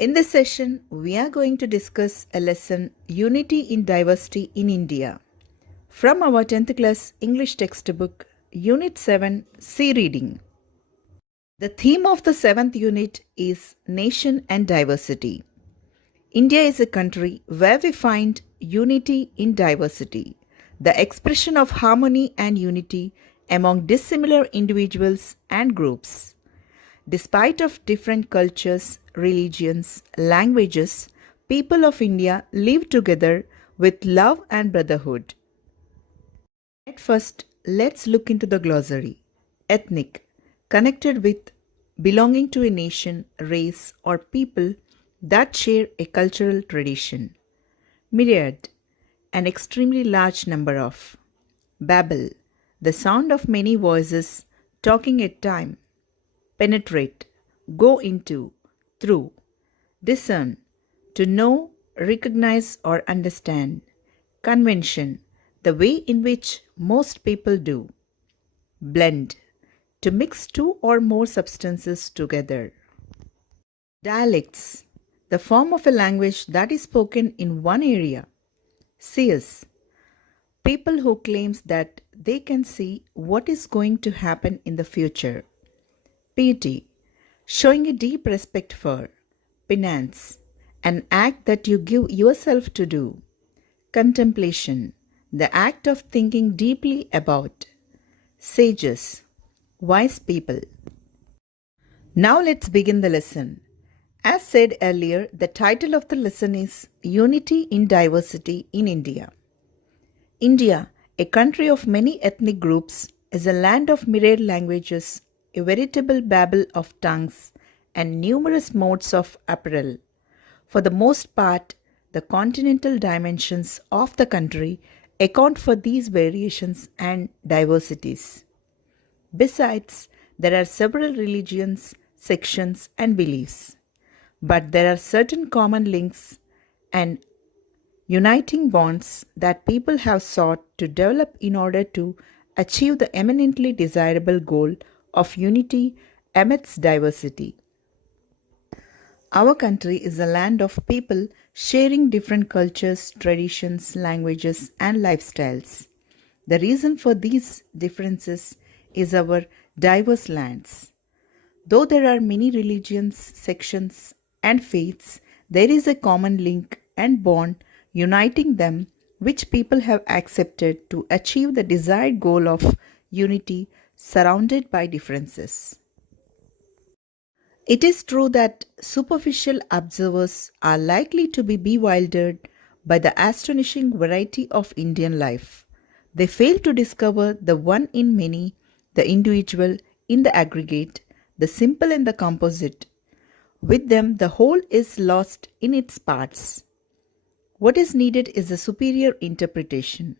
In this session, we are going to discuss a lesson Unity in Diversity in India from our 10th class English textbook, Unit-7 C Reading. The theme of the 7th unit is Nation and Diversity. India is a country where we find unity in diversity, the expression of harmony and unity among dissimilar individuals and groups. Despite of different cultures, religions, languages, people of India live together with love and brotherhood. At first, let's look into the glossary. Ethnic, connected with belonging to a nation, race, or people that share a cultural tradition. Myriad, an extremely large number of. Babel, the sound of many voices talking at time. Penetrate, go into, through. Discern, to know, recognize, or understand. Convention, the way in which most people do. Blend, to mix two or more substances together. Dialects, the form of a language that is spoken in one area. Seers, people who claims that they can see what is going to happen in the future. Piety, showing a deep respect for. Penance, an act that you give yourself to do. Contemplation, the act of thinking deeply about. Sages, wise people. Now let's begin the lesson. As said earlier, the title of the lesson is Unity in Diversity in India. India, a country of many ethnic groups, is a land of myriad languages, a veritable babel of tongues, and numerous modes of apparel. For the most part, the continental dimensions of the country account for these variations and diversities. Besides, there are several religions, sections, and beliefs. But there are certain common links and uniting bonds that people have sought to develop in order to achieve the eminently desirable goal of unity amidst diversity. Our country is a land of people sharing different cultures, traditions, languages, and lifestyles. The reason for these differences is our diverse lands. Though there are many religions, sections, and faiths, there is a common link and bond uniting them which people have accepted to achieve the desired goal of unity surrounded by differences. It is true that superficial observers are likely to be bewildered by the astonishing variety of Indian life. They fail to discover the one in many, the individual in the aggregate, the simple in the composite. With them, the whole is lost in its parts. What is needed is a superior interpretation,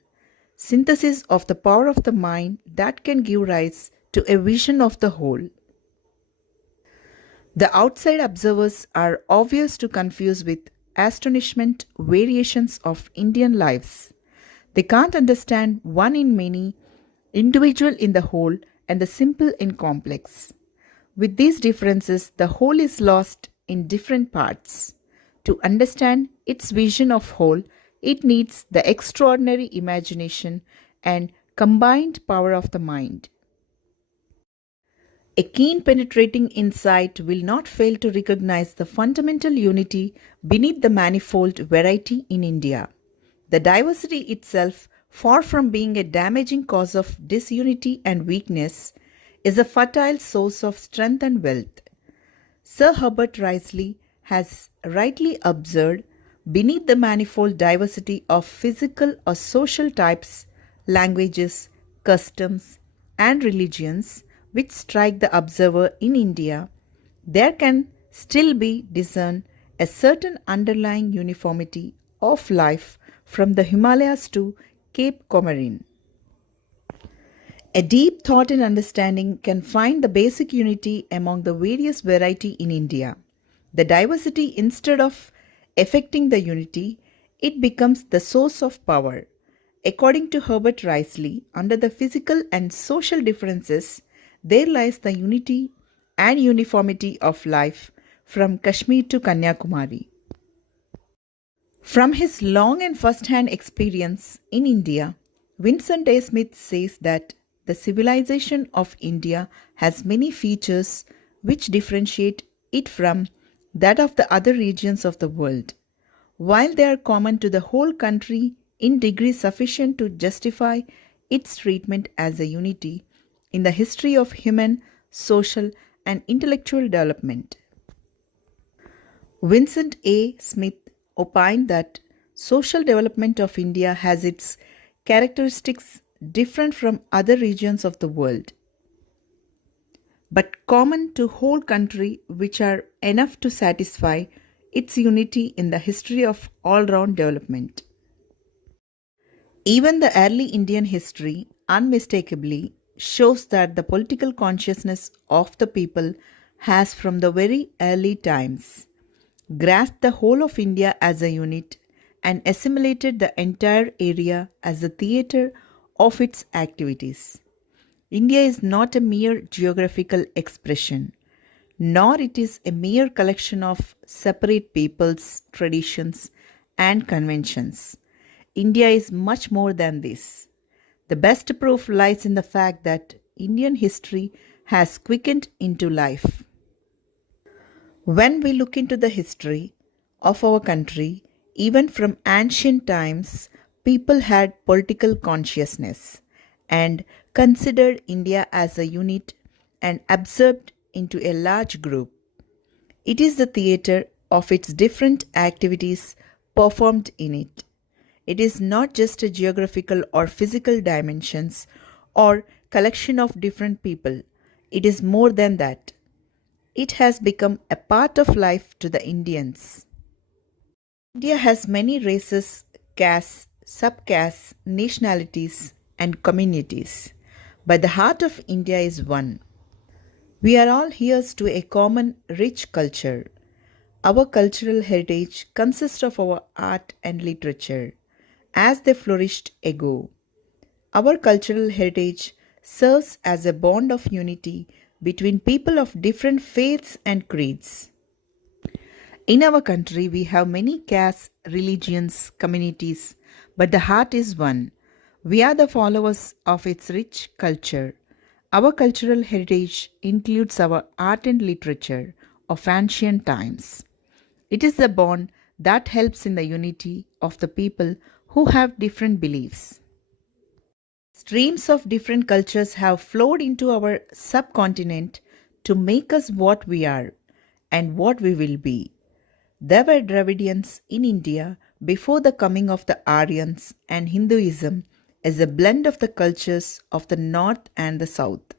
synthesis of the power of the mind that can give rise to a vision of the whole. The outside observers are obvious to confuse with astonishment variations of Indian lives. They can't understand one in many, individual in the whole, and the simple in complex. With these differences, the whole is lost in different parts. To understand its vision of whole, it needs the extraordinary imagination and combined power of the mind. A keen penetrating insight will not fail to recognize the fundamental unity beneath the manifold variety in India. The diversity itself, far from being a damaging cause of disunity and weakness, is a fertile source of strength and wealth. Sir Herbert Risley has rightly observed, beneath the manifold diversity of physical or social types, languages, customs, and religions which strike the observer in India, there can still be discerned a certain underlying uniformity of life from the Himalayas to Cape Comorin. A deep thought and understanding can find the basic unity among the various variety in India. The diversity, instead of affecting the unity, it becomes the source of power. According to Herbert Risley, under the physical and social differences, there lies the unity and uniformity of life from Kashmir to Kanyakumari. From his long and first hand experience in India, Vincent A. Smith says that the civilization of India has many features which differentiate it from that of the other regions of the world. While they are common to the whole country in degree sufficient to justify its treatment as a unity in the history of human, social, and intellectual development. Vincent A. Smith opined that social development of India has its characteristics different from other regions of the world, but common to whole country which are enough to satisfy its unity in the history of all-round development. Even the early Indian history unmistakably shows that the political consciousness of the people has from the very early times grasped the whole of India as a unit and assimilated the entire area as the theatre of its activities. India is not a mere geographical expression, nor it is a mere collection of separate peoples, traditions, and conventions. India is much more than this. The best proof lies in the fact that Indian history has quickened into life. When we look into the history of our country, even from ancient times, people had political consciousness and considered India as a unit and absorbed into a large group. It is the theatre of its different activities performed in it. It is not just a geographical or physical dimensions or collection of different people. It is more than that. It has become a part of life to the Indians. India has many races, castes, subcastes, nationalities, and communities. But the heart of India is one. We are all heirs to a common rich culture. Our cultural heritage consists of our art and literature, as they flourished ago. Our cultural heritage serves as a bond of unity between people of different faiths and creeds. In our country, we have many castes, religions, communities, but the heart is one. We are the followers of its rich culture. Our cultural heritage includes our art and literature of ancient times. It is the bond that helps in the unity of the people who have different beliefs. Streams of different cultures have flowed into our subcontinent to make us what we are and what we will be. There were Dravidians in India before the coming of the Aryans and Hinduism as a blend of the cultures of the north and the south.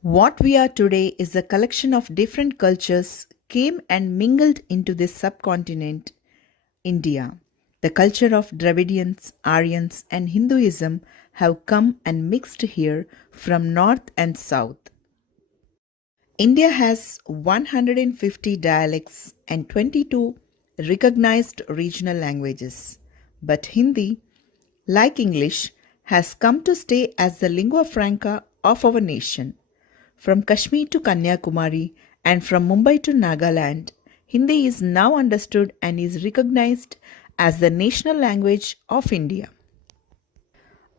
What we are today is a collection of different cultures came and mingled into this subcontinent, India. The culture of Dravidians, Aryans, and Hinduism have come and mixed here from north and south. India has 150 dialects and 22 recognized regional languages, but Hindi, like English, has come to stay as the lingua franca of our nation. From Kashmir to Kanyakumari and from Mumbai to Nagaland, Hindi is now understood and is recognized as the national language of India.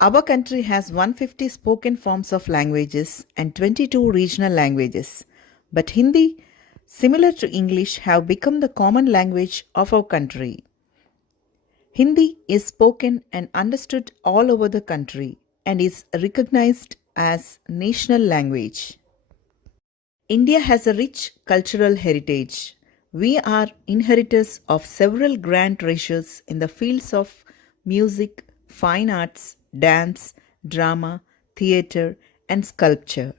Our country has 150 spoken forms of languages and 22 regional languages, but Hindi, similar to English, have become the common language of our country. Hindi is spoken and understood all over the country and is recognized as national language. India has a rich cultural heritage. We are inheritors of several grand treasures in the fields of music, fine arts, dance, drama, theatre, and sculpture.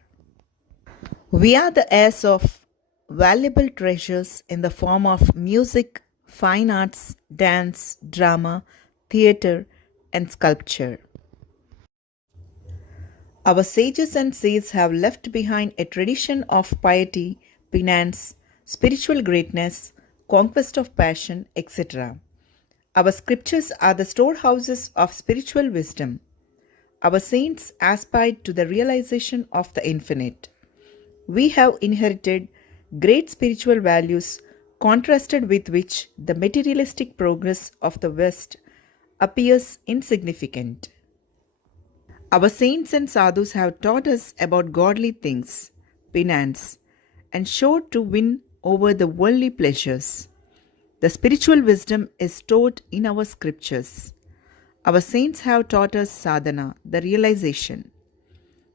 We are the heirs of valuable treasures in the form of music, fine arts, dance, drama, theatre, and sculpture. Our sages and saints have left behind a tradition of piety, penance, spiritual greatness, conquest of passion, etc. Our scriptures are the storehouses of spiritual wisdom. Our saints aspired to the realization of the infinite. We have inherited great spiritual values contrasted with which the materialistic progress of the West appears insignificant. Our saints and sadhus have taught us about godly things, penance, and showed to win over the worldly pleasures. The spiritual wisdom is stored in our scriptures. Our saints have taught us sadhana, the realization.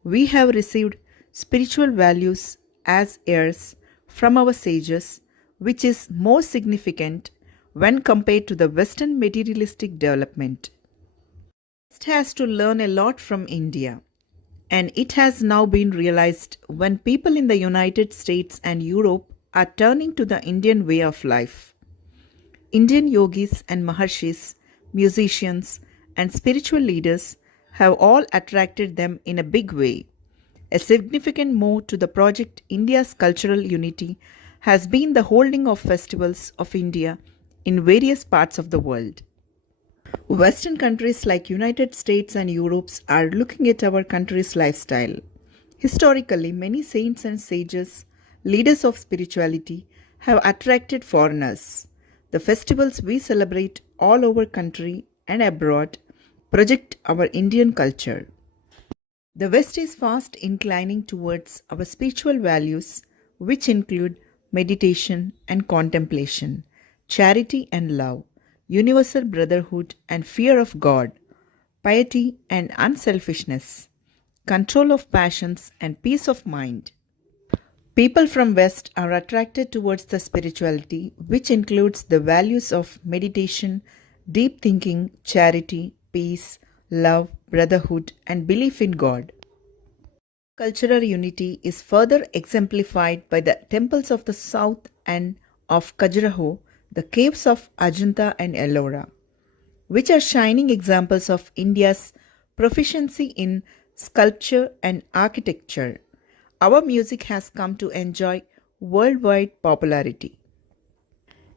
We have received spiritual values as heirs from our sages, which is more significant when compared to the Western materialistic development. West has to learn a lot from India, and it has now been realized when people in the United States and Europe are turning to the Indian way of life. Indian yogis and maharshis, musicians, and spiritual leaders have all attracted them in a big way. A significant move to the project India's cultural unity has been the holding of festivals of India in various parts of the world. Western countries like United States and Europe are looking at our country's lifestyle. Historically, many saints and sages, leaders of spirituality, have attracted foreigners. The festivals we celebrate all over country and abroad project our Indian culture. The West is fast inclining towards our spiritual values, which include meditation and contemplation, charity and love, universal brotherhood and fear of God, piety and unselfishness, control of passions and peace of mind. People from West are attracted towards the spirituality, which includes the values of meditation, deep thinking, charity, peace, love, brotherhood, and belief in God. Cultural unity is further exemplified by the temples of the south and of Khajuraho, the caves of Ajanta and Ellora, which are shining examples of India's proficiency in sculpture and architecture. Our music has come to enjoy worldwide popularity.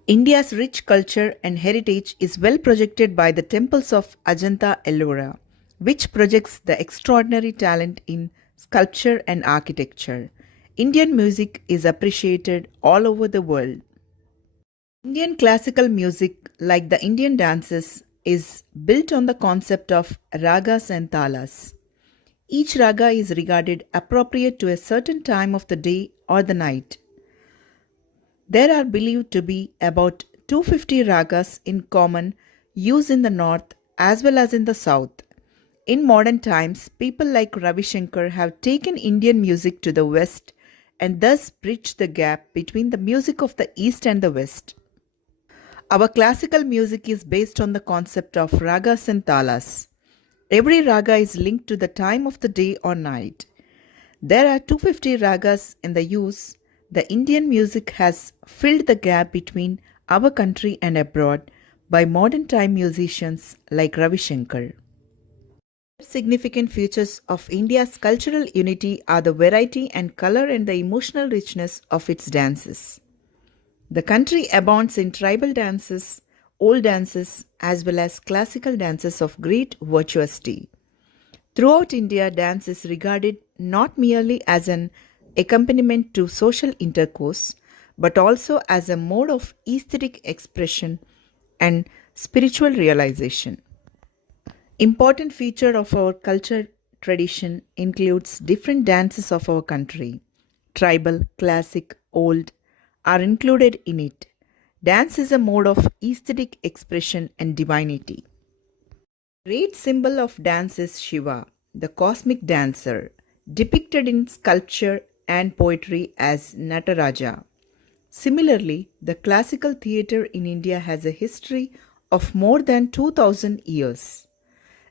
India's rich culture and heritage is well projected by the temples of Ajanta Ellora, which projects the extraordinary talent in sculpture and architecture. Indian music is appreciated all over the world. Indian classical music, like the Indian dances, is built on the concept of ragas and talas. Each raga is regarded appropriate to a certain time of the day or the night. There are believed to be about 250 ragas in common use in the north as well as in the south. In modern times, people like Ravi Shankar have taken Indian music to the west and thus bridged the gap between the music of the east and the west. Our classical music is based on the concept of ragas and talas. Every raga is linked to the time of the day or night. There are 250 ragas in the use. The Indian music has filled the gap between our country and abroad by modern time musicians like Ravi Shankar. Significant features of India's cultural unity are the variety and color and the emotional richness of its dances. The country abounds in tribal dances, old dances, as well as classical dances of great virtuosity. Throughout India, dance is regarded not merely as an accompaniment to social intercourse, but also as a mode of aesthetic expression and spiritual realization. Important feature of our culture tradition includes different dances of our country. Tribal, classic, old are included in it. Dance is a mode of aesthetic expression and divinity. Great symbol of dance is Shiva, the cosmic dancer, depicted in sculpture and poetry as Nataraja. Similarly, the classical theatre in India has a history of more than 2000 years.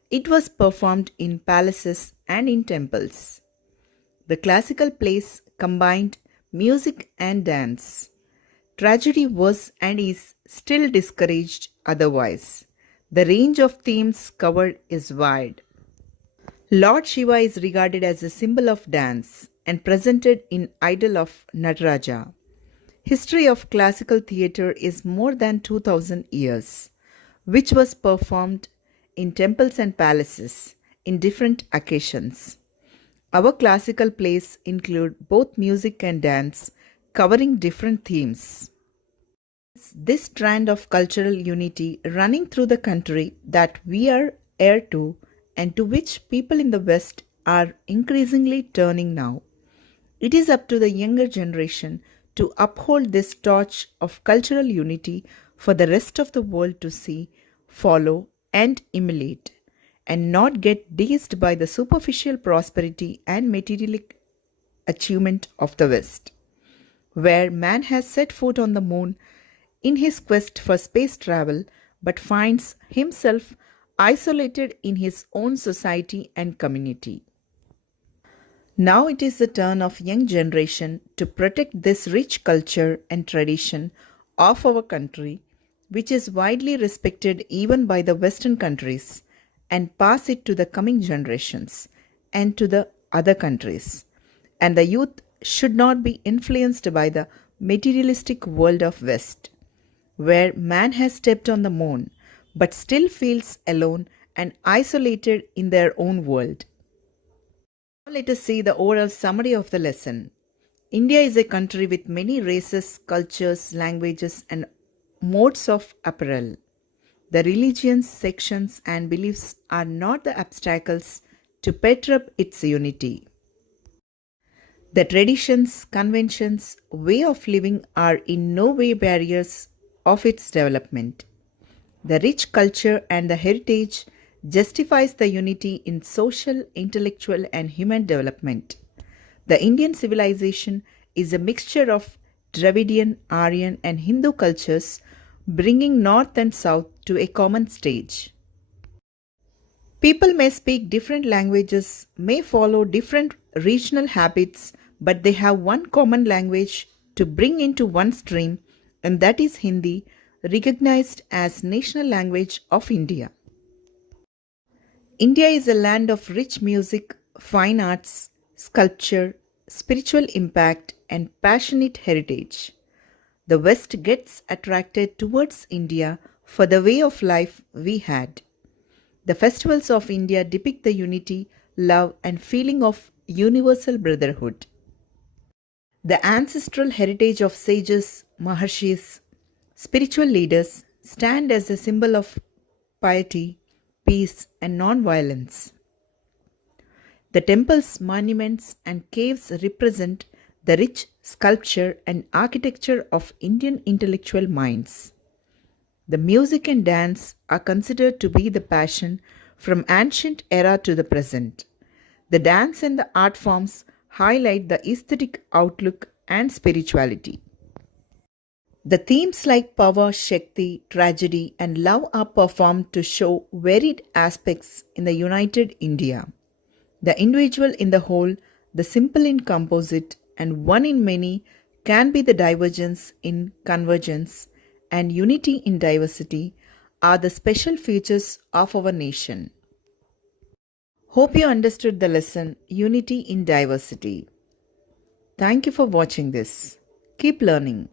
It was performed in palaces and in temples. The classical plays combined music and dance. Tragedy was and is still discouraged otherwise. The range of themes covered is wide. Lord Shiva is regarded as a symbol of dance and presented in idol of Nataraja. History of classical theatre is more than 2000 years, which was performed in temples and palaces in different occasions. Our classical plays include both music and dance covering different themes. This strand of cultural unity running through the country that we are heir to and to which people in the West are increasingly turning now. It is up to the younger generation to uphold this torch of cultural unity for the rest of the world to see, follow, and emulate, and not get dazed by the superficial prosperity and materialistic achievement of the West, where man has set foot on the moon in his quest for space travel but finds himself isolated in his own society and community. Now it is the turn of young generation to protect this rich culture and tradition of our country, which is widely respected even by the Western countries, and pass it to the coming generations and to the other countries. And the youth should not be influenced by the materialistic world of West, where man has stepped on the moon but still feels alone and isolated in their own world. Now let us see the overall summary of the lesson. India is a country with many races, cultures, languages, and modes of apparel. The religions, sections, and beliefs are not the obstacles to perturb its unity. The traditions, conventions, way of living are in no way barriers of its development. The rich culture and the heritage justifies the unity in social, intellectual, and human development. The Indian civilization is a mixture of Dravidian, Aryan, and Hindu cultures, bringing North and South to a common stage. People may speak different languages, may follow different regional habits, but they have one common language to bring into one stream, and that is Hindi, recognized as national language of India. India is a land of rich music, fine arts, sculpture, spiritual impact, and passionate heritage. The West gets attracted towards India for the way of life we had. The festivals of India depict the unity, love, and feeling of universal brotherhood. The ancestral heritage of sages, maharshis, spiritual leaders stand as a symbol of piety, peace, and non-violence. The temples, monuments, and caves represent the rich sculpture and architecture of Indian intellectual minds. The music and dance are considered to be the passion from ancient era to the present. The dance and the art forms highlight the aesthetic outlook and spirituality. The themes like power, shakthi, tragedy, and love are performed to show varied aspects in the united India. The individual in the whole, the simple in composite, and one in many can be the divergence in convergence, and unity in diversity are the special features of our nation. Hope you understood the lesson Unity in Diversity. Thank you for watching this. Keep learning.